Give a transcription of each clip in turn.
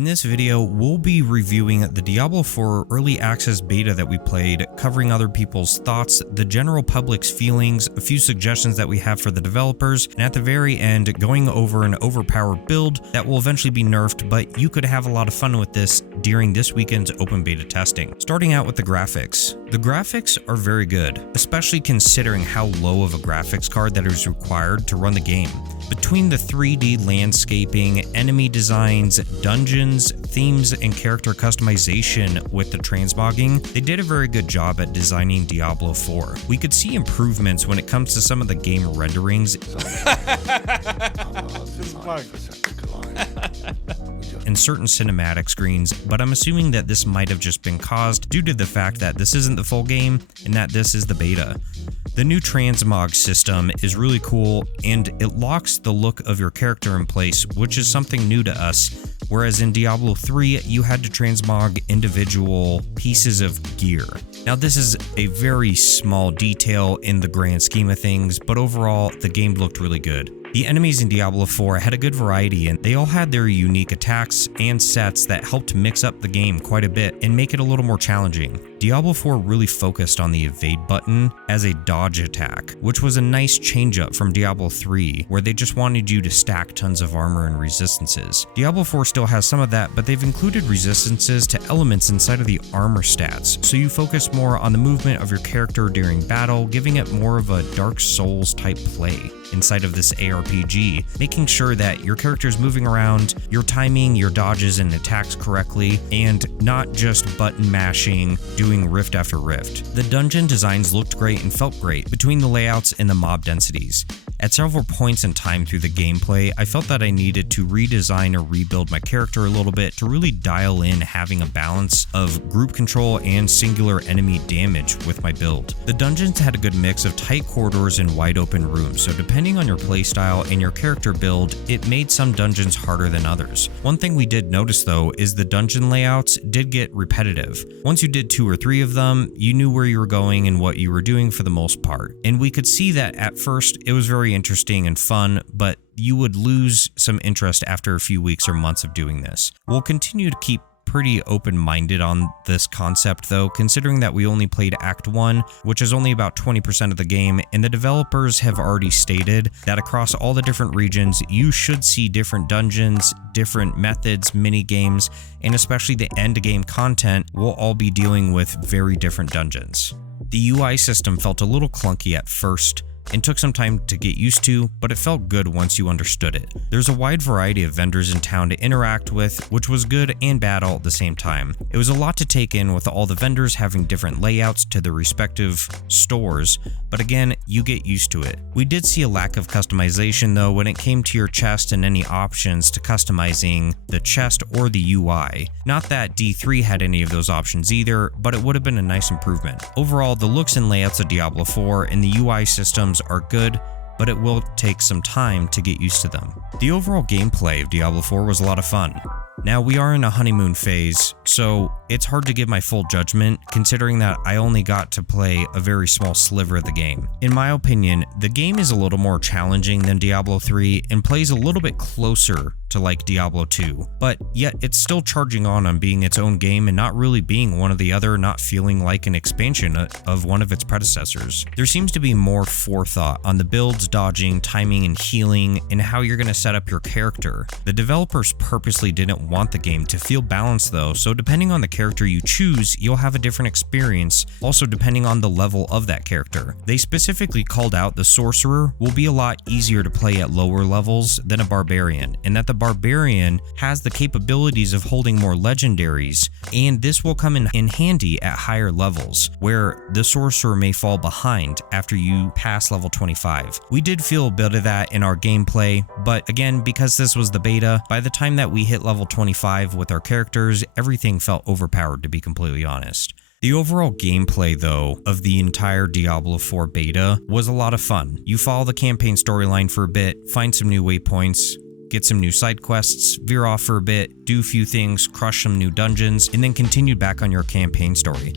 In this video, we'll be reviewing the Diablo 4 early access beta that we played, covering other people's thoughts, the general public's feelings, a few suggestions that we have for the developers, and at the very end, going over an overpowered build that will eventually be nerfed, but you could have a lot of fun with this during this weekend's open beta testing. Starting out with the graphics. The graphics are very good, especially considering how low of a graphics card that is required to run the game. Between the 3D landscaping, enemy designs, dungeons, themes, and character customization with the transmogging, they did a very good job at designing Diablo 4. We could see improvements when it comes to some of the game renderings and certain cinematic screens, but I'm assuming that this might have just been caused due to the fact that this isn't the full game and that this is the beta. The new transmog system is really cool, and it locks the look of your character in place, which is something new to us, whereas in Diablo 3, you had to transmog individual pieces of gear. Now, this is a very small detail in the grand scheme of things, but overall, the game looked really good. The enemies in Diablo 4 had a good variety, and they all had their unique attacks and sets that helped mix up the game quite a bit and make it a little more challenging. Diablo 4 really focused on the evade button as a dodge attack, which was a nice change up from Diablo 3, where they just wanted you to stack tons of armor and resistances. Diablo 4 still has some of that, but they've included resistances to elements inside of the armor stats, so you focus more on the movement of your character during battle, giving it more of a Dark Souls type play inside of this ARPG, making sure that your character is moving around, you're timing your dodges and attacks correctly, and not just button mashing, doing rift after rift. The dungeon designs looked great and felt great between the layouts and the mob densities. At several points in time through the gameplay, I felt that I needed to redesign or rebuild my character a little bit to really dial in having a balance of group control and singular enemy damage with my build. The dungeons had a good mix of tight corridors and wide open rooms, so depending on your playstyle and your character build, it made some dungeons harder than others. One thing we did notice though is the dungeon layouts did get repetitive. Once you did 2 or 3 of them, you knew where you were going and what you were doing for the most part. And we could see that at first it was very interesting and fun, but you would lose some interest after a few weeks or months of doing this. We'll continue to keep pretty open-minded on this concept though, considering that we only played Act 1, which is only about 20% of the game, and the developers have already stated that across all the different regions, you should see different dungeons, different methods, mini games, and especially the end game content will all be dealing with very different dungeons. The UI system felt a little clunky at first, and took some time to get used to, but it felt good once you understood it. There's a wide variety of vendors in town to interact with, which was good and bad all at the same time. It was a lot to take in with all the vendors having different layouts to their respective stores, but again, you get used to it. We did see a lack of customization though when it came to your chest and any options to customizing the chest or the UI. Not that D3 had any of those options either, but it would have been a nice improvement. Overall, the looks and layouts of Diablo 4 and the UI systems are good, but it will take some time to get used to them. The overall gameplay of Diablo 4 was a lot of fun. Now, we are in a honeymoon phase, so it's hard to give my full judgment considering that I only got to play a very small sliver of the game. In my opinion, the game is a little more challenging than Diablo 3 and plays a little bit closer to like Diablo 2, but yet it's still charging on being its own game and not really being one of the other, not feeling like an expansion of one of its predecessors. There seems to be more forethought on the builds, dodging, timing, and healing, and how you're going to set up your character. The developers purposely didn't want the game to feel balanced though, so depending on the character you choose, you'll have a different experience, also depending on the level of that character. They specifically called out the sorcerer will be a lot easier to play at lower levels than a barbarian, and that the barbarian has the capabilities of holding more legendaries, and this will come in handy at higher levels, where the sorcerer may fall behind after you pass level 25. We did feel a bit of that in our gameplay, but again, because this was the beta, by the time that we hit level 25 with our characters, everything felt overpowered, to be completely honest. The overall gameplay though of the entire Diablo 4 beta was a lot of fun. You follow the campaign storyline for a bit, find some new waypoints, get some new side quests, veer off for a bit, do a few things, crush some new dungeons, and then continue back on your campaign story.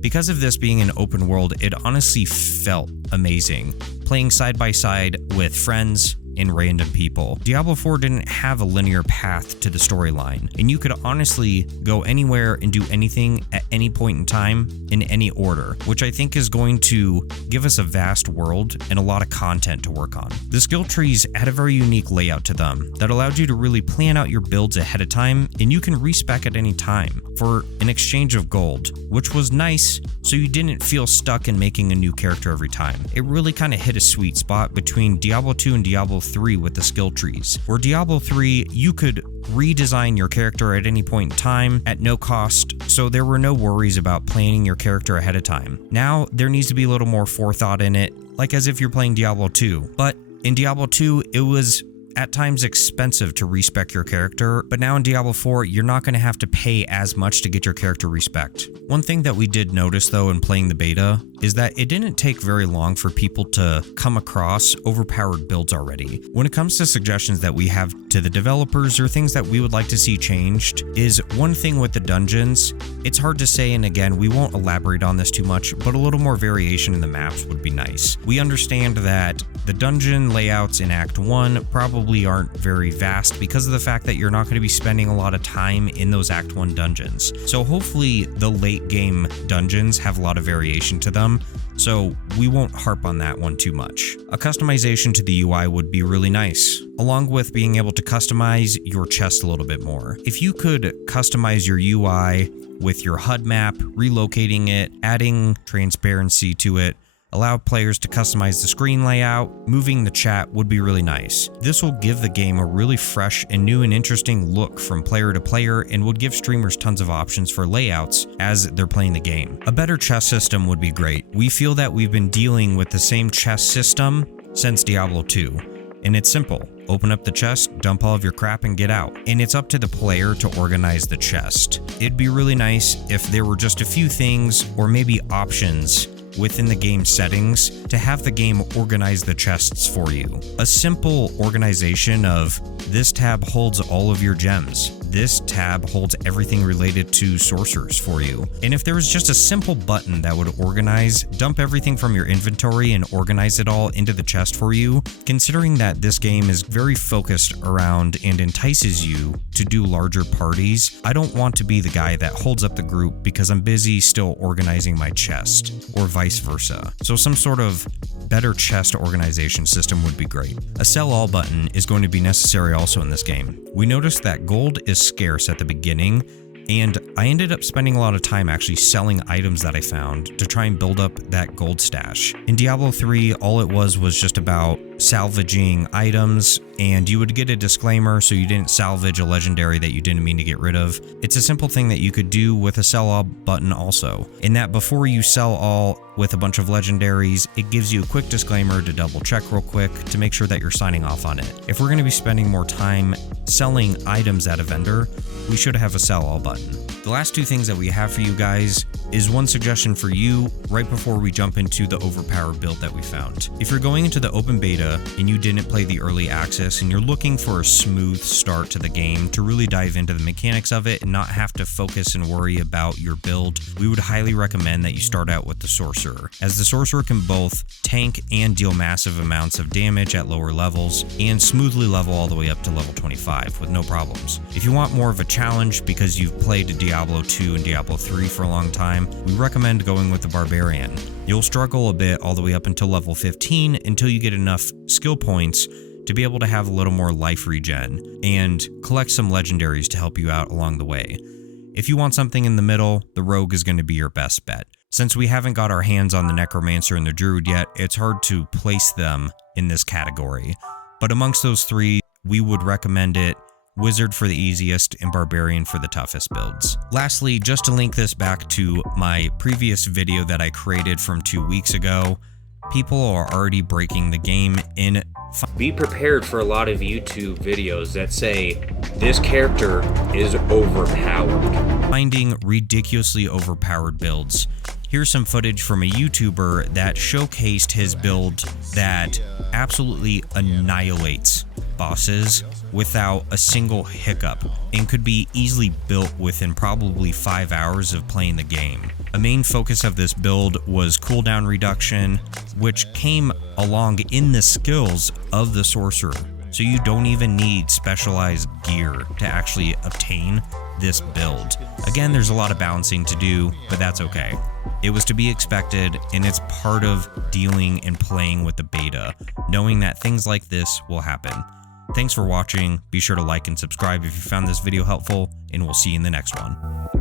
Because of this being an open world, it honestly felt amazing. Playing side by side with friends, in random people. Diablo 4 didn't have a linear path to the storyline, and you could honestly go anywhere and do anything at any point in time in any order, which I think is going to give us a vast world and a lot of content to work on. The skill trees had a very unique layout to them that allowed you to really plan out your builds ahead of time, and you can respec at any time for an exchange of gold, which was nice so you didn't feel stuck in making a new character every time. It really kind of hit a sweet spot between Diablo 2 and Diablo 3 with the skill trees. Where Diablo 3, you could redesign your character at any point in time at no cost, so there were no worries about planning your character ahead of time. Now, there needs to be a little more forethought in it, like as if you're playing Diablo 2. But in Diablo 2, it was at times expensive to respec your character, but now in Diablo 4, you're not going to have to pay as much to get your character respect. One thing that we did notice though in playing the beta is that it didn't take very long for people to come across overpowered builds already. When it comes to suggestions that we have to the developers or things that we would like to see changed, is one thing with the dungeons. It's hard to say, and again, we won't elaborate on this too much, but a little more variation in the maps would be nice. We understand that the dungeon layouts in Act 1 probably aren't very vast because of the fact that you're not going to be spending a lot of time in those Act 1 dungeons. So hopefully the late game dungeons have a lot of variation to them, so we won't harp on that one too much. A customization to the UI would be really nice, along with being able to customize your chest a little bit more. If you could customize your UI with your HUD map, relocating it, adding transparency to it, allow players to customize the screen layout, moving the chat would be really nice. This will give the game a really fresh and new and interesting look from player to player and would give streamers tons of options for layouts as they're playing the game. A better chest system would be great. We feel that we've been dealing with the same chest system since Diablo 2, and it's simple. Open up the chest, dump all of your crap, and get out. And it's up to the player to organize the chest. It'd be really nice if there were just a few things or maybe options within the game settings to have the game organize the chests for you. A simple organization of this tab holds all of your gems. This tab holds everything related to sorcerers for you. And if there was just a simple button that would organize, dump everything from your inventory and organize it all into the chest for you, considering that this game is very focused around and entices you to do larger parties, I don't want to be the guy that holds up the group because I'm busy still organizing my chest, or vice versa. So some sort of better chest organization system would be great. A sell all button is going to be necessary also in this game. We noticed that gold is scarce at the beginning, and I ended up spending a lot of time actually selling items that I found to try and build up that gold stash. In Diablo 3, all it was just about salvaging items, and you would get a disclaimer so you didn't salvage a legendary that you didn't mean to get rid of. It's a simple thing that you could do with a sell all button also, in that before you sell all with a bunch of legendaries, it gives you a quick disclaimer to double check real quick to make sure that you're signing off on it. If we're going to be spending more time selling items at a vendor, we should have a sell all button. The last two things that we have for you guys is one suggestion for you right before we jump into the overpowered build that we found. If you're going into the open beta and you didn't play the early access and you're looking for a smooth start to the game to really dive into the mechanics of it and not have to focus and worry about your build, we would highly recommend that you start out with the Sorcerer, as the Sorcerer can both tank and deal massive amounts of damage at lower levels and smoothly level all the way up to level 25 with no problems. If you want more of a challenge because you've played Diablo 2 and Diablo 3 for a long time, we recommend going with the Barbarian. You'll struggle a bit all the way up until level 15 until you get enough skill points to be able to have a little more life regen and collect some legendaries to help you out along the way. If you want something in the middle, the Rogue is going to be your best bet. Since we haven't got our hands on the Necromancer and the Druid yet, it's hard to place them in this category. But amongst those three, we would recommend it Wizard for the easiest and Barbarian for the toughest builds. Lastly, just to link this back to my previous video that I created from 2 weeks ago, people are already breaking the game in. Be prepared for a lot of YouTube videos that say this character is overpowered. Finding ridiculously overpowered builds. Here's some footage from a YouTuber that showcased his build that absolutely annihilates bosses without a single hiccup and could be easily built within probably 5 hours of playing the game. A main focus of this build was cooldown reduction, which came along in the skills of the Sorcerer. so you don't even need specialized gear to actually obtain this build. Again, there's a lot of balancing to do, but that's okay. It was to be expected, and it's part of dealing and playing with the beta, knowing that things like this will happen. Thanks for watching. Be sure to like and subscribe if you found this video helpful, and we'll see you in the next one.